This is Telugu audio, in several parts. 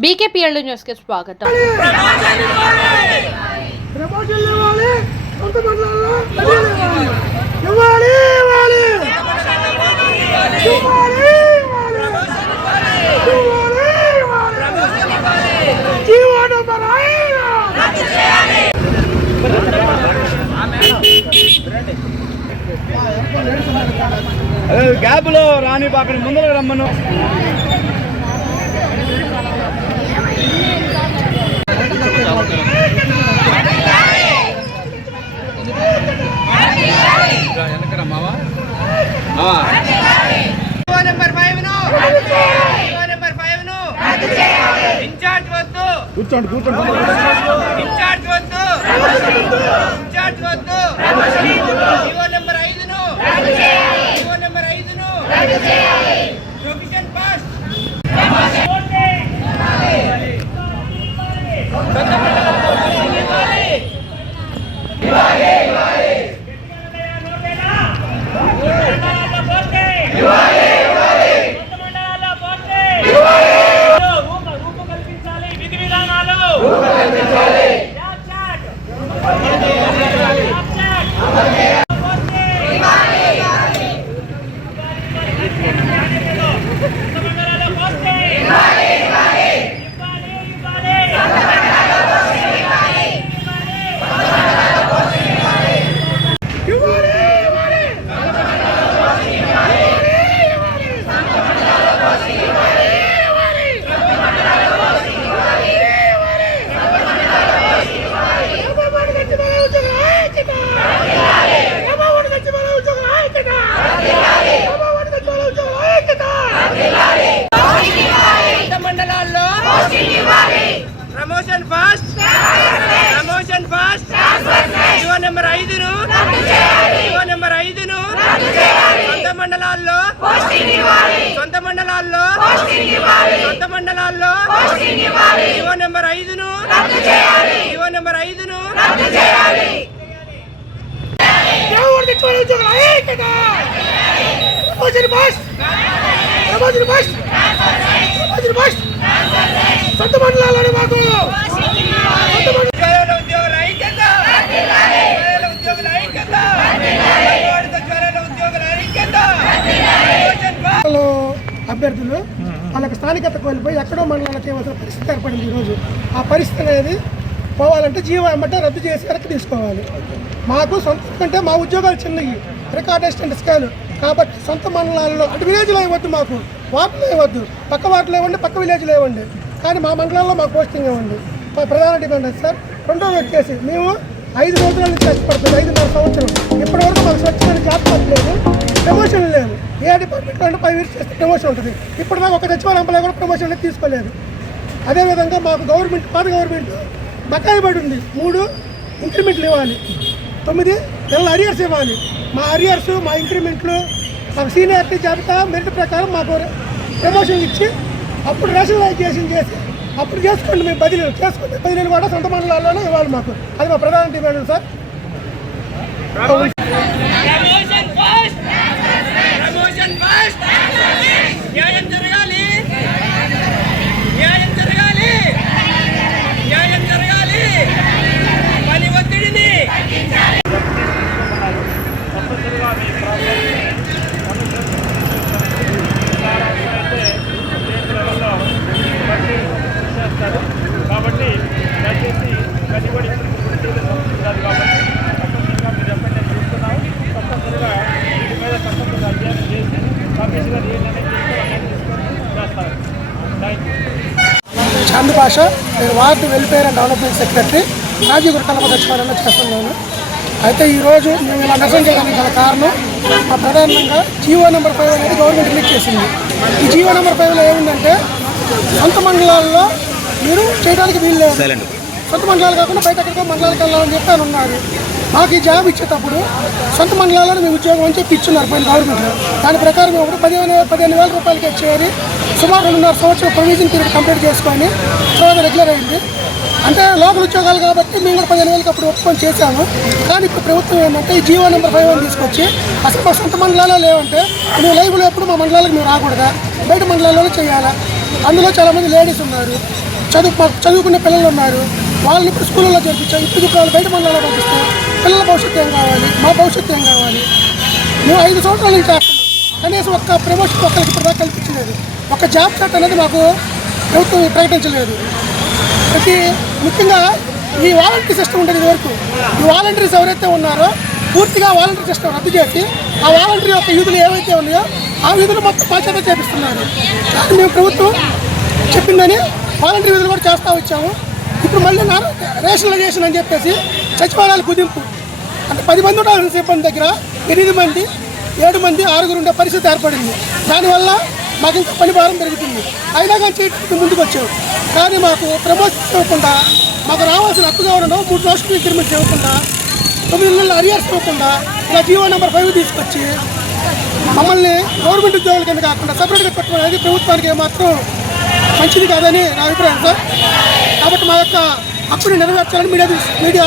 బీకేపీఎల్ న్యూస్కి స్వాగతం. గ్యాప్ లో రాని అక్కడ ముందర రమ్మను. కూర్చోండి కూర్చోండి. ఇన్ఛార్జ్ వద్దు. నెంబర్ 5ను provision pass. Promotion fast. GO number 5ను సొంత మండలాల్లో జీవో నెంబర్ 5ను సొంత మండలాలని మాకు ఉద్యోగుల ఐక్యత. అభ్యర్థులు వాళ్ళకి స్థానికత కోల్పోయి ఎక్కడో మండలాలకు ఏమైనా పరిస్థితి ఏర్పడింది. ఈరోజు ఆ పరిస్థితి అనేది పోవాలంటే జీవో వెంబటే రద్దు చేసి వెనక్కి తీసుకోవాలి. మాకు సొంత కంటే మా ఉద్యోగాలు చిన్నవి, రికార్డ్ అసిస్టెంట్ స్కేల్ కాబట్టి సొంత మండలాల్లో అంటే విలేజ్లో ఇవ్వద్దు, మాకు వార్డులో ఇవ్వద్దు, పక్క వార్డులో ఇవ్వండి, పక్క విలేజ్లో ఇవ్వండి, కానీ మా మండలాల్లో మాకు పోస్టింగ్ ఇవ్వండి. ప్రధాన డిమాండ్ అది సార్. రెండో వచ్చేసి మేము 5 సంవత్సరాల నుంచి కష్టపడుతుంది, 5.5 సంవత్సరం ఇప్పటివరకు మాకు స్వచ్ఛమైన జాబ్ లేదు, ప్రమోషన్ లేవు. ఏ డిపార్ట్మెంట్లో అంటే 5 ఇయర్స్ చేస్తే ప్రమోషన్ ఉంటుంది. ఇప్పటిదాకా ఒక సచివాలయం ఎంప్లాయ్ కూడా ప్రమోషన్ అనేది తీసుకోలేదు. అదేవిధంగా మాకు పాత గవర్నమెంట్ బకాయి పడి ఉంది. 3 ఇంక్రిమెంట్లు ఇవ్వాలి, 9 నెలల అరియర్స్ ఇవ్వాలి. మా అరియర్స్, మా ఇంక్రిమెంట్లు, మాకు సీనియారిటీ జాబితా మెరిట్ ప్రకారం మాకు ప్రమోషన్ ఇచ్చి అప్పుడు రేషనలైజేషన్ చేసి అప్పుడు చేసుకోండి. మేము బదిలీలు కూడా సొంత మండలాల్లోనే ఇవ్వాలి మాకు. అది మా ప్రధాన డిమాండ్ సార్. పని ఒత్తిడిని కాబట్టి దయచేసి కనిబడి కాదు కాబట్టి తప్పనిసరిగా మీరు ఎప్పుడైతే చూస్తున్నాము తప్పనిసరిగా వీటి మీద తప్పనిసరిగా అధ్యయనం చేసి కమిషనర్ ఏంటనేది తీసుకొని చేస్తారు. Thank you. చంద్ భాష, నేను ward welfare and development secretary, Rajiv కలప సచివాలయంలో చేస్తున్నాను. అయితే ఈరోజు మేము ఇలా నిరసన చేయడానికి గల కారణం ప్రధానంగా జీవో నెంబర్ 5 అనేది గవర్నమెంట్ రిలీజ్ చేసింది. ఈ జీవో నెంబర్ 5లో ఏముందంటే సొంత మండలాల్లో మీరు చేయడానికి వీలు లేదు, సొంత మండలాలు కాకుండా బయట ఎక్కడికో మండలాలకు వెళ్ళాలని చెప్పి అని ఉన్నారు. మాకు ఈ జాబ్ ఇచ్చేటప్పుడు సొంత మండలాల్లో మేము ఉద్యోగం అని చెప్పి ఇచ్చున్నారు పోయిన గవర్నమెంట్లో. దాని ప్రకారం మేము 15,000 రూపాయలకి చేరి సుమారు 2.5 సంవత్సరాలు ప్రొవిజన్ పీరియడ్ కంప్లీట్ చేసుకొని తర్వాత రెగ్యులర్ అయింది. అంటే లోకల్ ఉద్యోగాలు కాబట్టి మేము కూడా 15,000కి అప్పుడు ఒప్పుకొని చేశాము. కానీ ఇప్పుడు ప్రభుత్వం ఏంటంటే ఈ జీవో నెంబర్ 5 తీసుకొచ్చి అసలు మా సొంత మండలాల్లో లేవంటే మేము లైవ్లో ఎప్పుడు మా మండలాలకు మేము రాకూడదా, బయట మండలాల్లోనే చేయాలా, అందులో చాలామంది లేడీస్ ఉన్నారు, చదువుకునే పిల్లలు ఉన్నారు. వాళ్ళని ఇప్పుడు స్కూళ్ళలో చేర్పించాం. ఇప్పుడు వాళ్ళు బయట మండలంలో పంపిస్తాం. పిల్లల భవిష్యత్తు ఏం కావాలి, మా భవిష్యత్తు ఏం కావాలి? మేము 5 సంవత్సరాల నుంచి చేస్తున్నాం. కనీసం ఒక్క ప్రమోషన్ ఒక్కరికి ఇప్పుడు దాకా కల్పించలేదు. ఒక జాబ్ చాట్ అనేది మాకు ప్రభుత్వం ప్రకటించలేదు. ముఖ్యంగా ఈ వాలంటరీ సిస్టమ్ ఉంటుంది. ఇదివరకు ఈ వాలంటీర్స్ ఎవరైతే ఉన్నారో పూర్తిగా వాలంటరీ సిస్టమ్ రద్దు చేసి ఆ వాలంటరీ యొక్క విధులు ఏవైతే ఉన్నాయో ఆ విధులు మొత్తం బాధ్యత చేపిస్తున్నారు. కానీ మేము ప్రభుత్వం చెప్పిందని వాలంటరీ విధులు కూడా చేస్తూ వచ్చాము. ఇప్పుడు మళ్ళీ రేషనలైజేషన్ అని చెప్పేసి సచివాలయాలు కుదింపు అంటే 10 మంది ఉండాల్సిన సిబ్బంది దగ్గర 8 మంది 7 మంది 6 ఉండే పరిస్థితి ఏర్పడింది. దానివల్ల మాకు ఇంకా పని భారం పెరుగుతుంది. అయినా కానీ చేయడానికి ముందుకు వచ్చాము. కానీ మాకు ప్రమోషన్స్ ఇవ్వకుండా, మాకు రావాల్సిన హక్కుగా ఉండడం 3 రాష్ట్రాలు ఇంక్రిమెంట్స్ ఇవ్వకుండా, 9 నెలల అరియర్స్ ఇవ్వకుండా ఇలా జీవో నెంబర్ 5 తీసుకొచ్చి మమ్మల్ని గవర్నమెంట్ ఉద్యోగుల కింద కాకుండా సపరేట్గా పెట్టడం అనేది ప్రభుత్వానికి ఏమాత్రం మంచిది కాదని నా అభిప్రాయం సార్. కాబట్టి మా యొక్క హక్కుని నెరవేర్చాలని మీడియా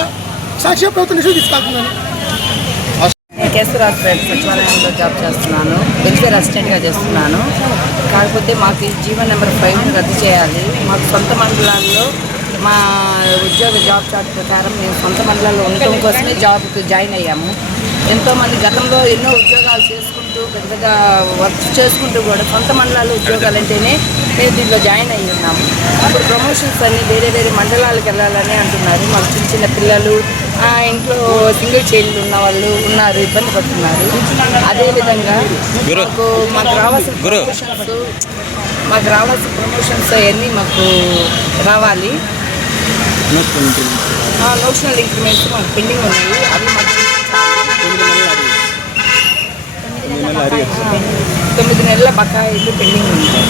సాక్షి ప్రభుత్వం దృష్టికి తీసుకెళ్తున్నాను. నేను కేశవరాజపేట సచివాలయంలో జాబ్ చేస్తున్నాను. వెల్ఫేర్ అసిస్టెంట్గా చేస్తున్నాను. కాకపోతే మాకు ఈ జీవో నెంబర్ 5ని రద్దు చేయాలి. మాకు సొంత మండలాల్లో మా జాబ్ చార్ట్ ప్రకారం మేము సొంత మండలాల్లో ఉండటం కోసమే జాబ్కి జాయిన్ అయ్యాము. ఎంతోమంది గతంలో ఎన్నో ఉద్యోగాలు చేసుకుంటూ పెద్దగా వర్క్ చేసుకుంటూ కూడా సొంత మండలాల్లో ఉద్యోగాలు అంటేనే మేము దీంట్లో జాయిన్ అయ్యి ఉన్నాము. ఇప్పుడు ప్రమోషన్స్ అన్ని వేరే వేరే మండలాలకు వెళ్ళాలని అంటున్నారు. మాకు చిన్న చిన్న పిల్లలు, ఇంట్లో సింగిల్ చైల్డ్ ఉన్న వాళ్ళు ఉన్నారు, ఇబ్బంది పడుతున్నారు. అదేవిధంగా మాకు రావాల్సిన ప్రమోషన్స్ అవన్నీ మాకు రావాలి. నోషనల్ ఇంక్రిమెంట్స్ మాకు పెండింగ్ ఉన్నాయి. అవి మాకు 9 నెలల బకాయిలు పెండింగ్ ఉన్నాయి.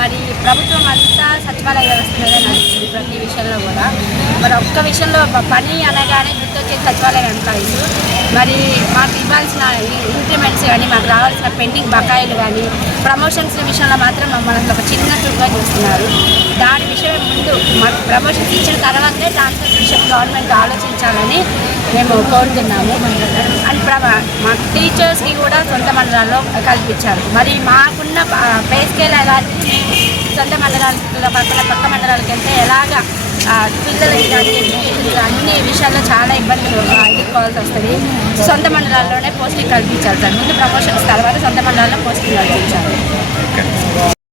మరి ప్రభుత్వం అంతా సచివాలయ వ్యవస్థ మీద నడుస్తుంది ప్రతి విషయంలో కూడా. మరి ఒక్క విషయంలో పని అనగానే గుర్తొచ్చేది సచివాలయ ఎంప్లాయీస్. మరి మాకు ఇవ్వాల్సిన ఇంక్రిమెంట్స్ కానీ, మాకు రావాల్సిన పెండింగ్ బకాయిలు కానీ, ప్రమోషన్స్ విషయంలో మాత్రం మమ్మల్ని ఒక చిన్న చూపుగా చూస్తున్నారు. దాని విషయం ముందు మాకు ప్రమోషన్స్ ఇచ్చిన తర్వాతే ట్రాన్స్ఫర్ విషయం గవర్నమెంట్ ఆలోచించాలని మేము కోరుతున్నాము. అండ్ మాకు టీచర్స్కి కూడా సొంత మండలాల్లో కల్పించారు. మరి మాకున్న పే స్కేల్ అలాంటి సొంత మండలాల పక్క మండలాలకు వెళ్తే ఎలాగా పిల్లలకి కానీ ఎడ్యుకేషన్ అన్ని విషయాల్లో చాలా ఇబ్బందులు ఎదుర్కోవాల్సి వస్తుంది. సొంత మండలాల్లోనే పోస్టింగ్ కల్పించారు సార్. ముందు ప్రమోషన్స్ తర్వాత సొంత మండలాల్లో పోస్టింగ్ కల్పించారు.